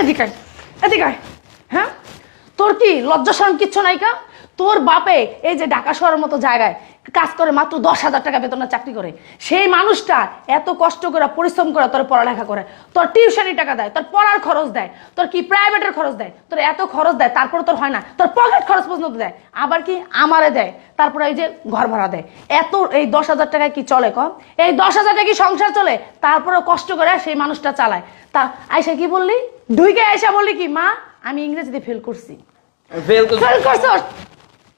এদিকে আয়, এদিকে আয়। হ্যাঁ, তোর কি লজ্জা শরম কিচ্ছু নাই কা? তোর বাপে এই যে ঢাকা শহরের মতো জায়গায় কাজ করে মাত্র 10,000 টাকা বেতনে চাকরি করে, সেই মানুষটা এত কষ্ট করে পরিশ্রম করে তোর পড়ালেখা করে, তোর টিউশনি টাকা দেয়, তোর পড়ার খরচ দেয়, তোর কি প্রাইভেটের খরচ দেয়, তোর এত খরচ দেয়, তারপরে তোর হয় না, তোর পকেট খরচ পর্যন্ত দেয়, আবার কি আমারে দেয়, তারপরে এই যে ঘর ভাড়া দেয়। এত এই 10,000 টাকায় কি চলে কম? এই 10,000 টাকা কি সংসার চলে? তারপরে কষ্ট করে সেই মানুষটা চালায়। তা আয়সা কি বললি? ঢুকে আয়সা বললি কি মা আমি ইংরেজিতে ফেল করছি। ফেল করছস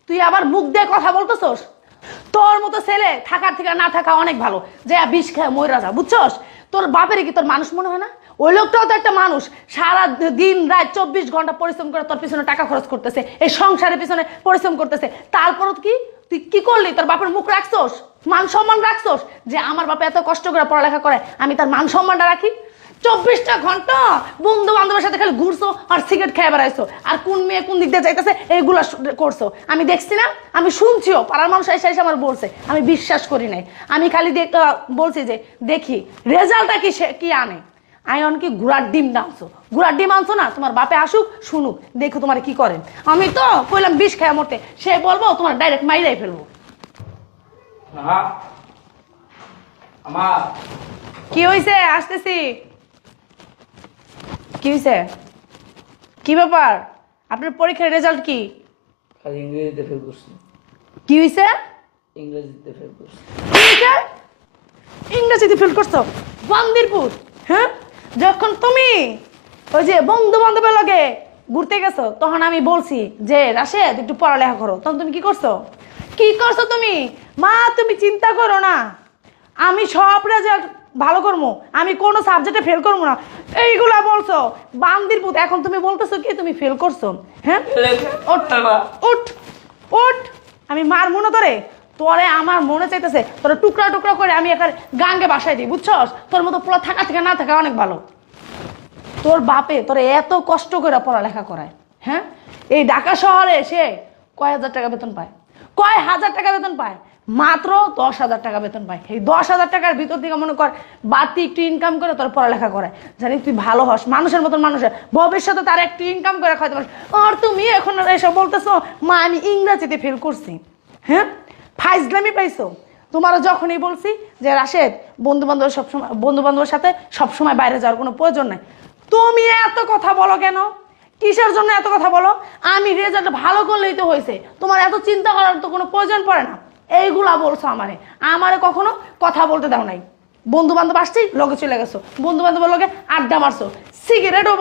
তুই, আবার মুখ দিয়ে কথা বলতেছস? তোর মতো ছেলে থাকার থেকে না থাকা অনেক ভালো, যে বিষ খায় ময়রা যা, বুঝছস? তোর বাপের কি তোর মানুষ মনে হয় না? ওই লোকটাও তো একটা মানুষ, সারা দিন রাত 24 ঘন্টা পরিশ্রম করে তোর পিছনে টাকা খরচ করতেছে, এই সংসারের পিছনে পরিশ্রম করতেছে। তারপর কি তুই কি করলি? তোর বাপের মুখ রাখছস, মান সম্মান রাখছস, যে আমার বাপে এত কষ্ট করে পড়ালেখা করে আমি তার মান সম্মানটা রাখি? 24টা ঘন্টা বন্ধু বান্ধবের সাথে খালি ঘুরছো আর সিগারেট খেয়ে বেড়াইছো, আর কোন মেয়ে কোন দিক দিয়ে যাইতেছে এইগুলা করছো। আমি দেখছি না, আমি শুনছিও, পাড়ার মানুষ এসে এসে আমার বলছে, আমি বিশ্বাস করি নাই। আমি খালি বলছি যে দেখি রেজাল্টটা কি কি আনে। আয়ন কি ঘোড়ার ডিম আনছো? ঘোড়ার ডিম আনছো না? তোমার বাপে আসুক, শুনুক, দেখো তোমার কি করেন। আমি তো কইলাম বিষ খেয়ে মরতে, সে বলবো তোমার ডাইরেক্ট মাইরাই ফেলবো। কি হয়েছে? আসতেছি। কি হয়েছে? কি ব্যাপার? আপনার পরীক্ষার রেজাল্ট কি? খালি ইংরেজিতে ফেল করছি। কি হয়েছে? ইংরেজিতে ফেল করছি। ইংরেজিতে ফেল করছো? বান্দিরপুর। হ্যাঁ, যখন তুমি ওই যে বন্ধু বান্ধবের লগে ঘুরতে গেছো তখন আমি বলছি যে রাশেদ একটু পড়ালেখা করো, তখন তুমি কি করছো? কি করছো তুমি? মা তুমি চিন্তা করো না, আমি সব রেজাল্ট ভালো করবো, আমি কোনো সাবজেক্টে ফেল করবো না, এইগুলা বলছো। বান্দির পুত, এখন তুমি বলতেছো কি তুমি ফেল করছো? হ্যাঁ, উঠ উঠ, আমি মার মনে ধরে তোরে, আমার মনে চাইতেছে তোরা টুকরা টুকরা করে আমি এখানে গাঙ্গে বাসায় দিই, বুঝছস? তোর মতো পোলা থাকা থেকে না থাকা অনেক ভালো। তোর বাপে তোরে এত কষ্ট করে পড়ালেখা করায়, হ্যাঁ? এই ঢাকা শহরে এসে কয় হাজার টাকা বেতন পায়? কয় হাজার টাকা বেতন পায়? মাত্র 10,000 টাকা বেতন পায়। এই 10,000 টাকার ভিতর থেকে মনে কর বাড়তি একটু ইনকাম করে তোর পড়ালেখা করায়, জানি তুই ভালো হস, মানুষের মতন মানুষের ভবিষ্যতে তার একটু ইনকাম করে খাইতে পারিস। আর তুমি এখন এসব বলতেছো মা আমি ইংরেজিতে ফেল করছি। হ্যাঁ, ফাইজলামি পাইছো? তোমারও যখনই বলছি যে রাশেদ বন্ধু বান্ধবের সাথে সবসময় বাইরে যাওয়ার কোনো প্রয়োজন নাই, তুমি এত কথা বলো কেন? কিসের জন্য এত কথা বলো? আমি রেজাল্ট ভালো করলেই তো হয়েছে, তোমার এত চিন্তা করার তো কোনো প্রয়োজন পড়ে না। এইগুলা বলছো আমারে কখনো কথা বলতে দাও নাই। বন্ধু বান্ধব আসছি লগে চলে গেছো, বন্ধু বান্ধবের লগে আড্ডা মারছো, সিগারেটও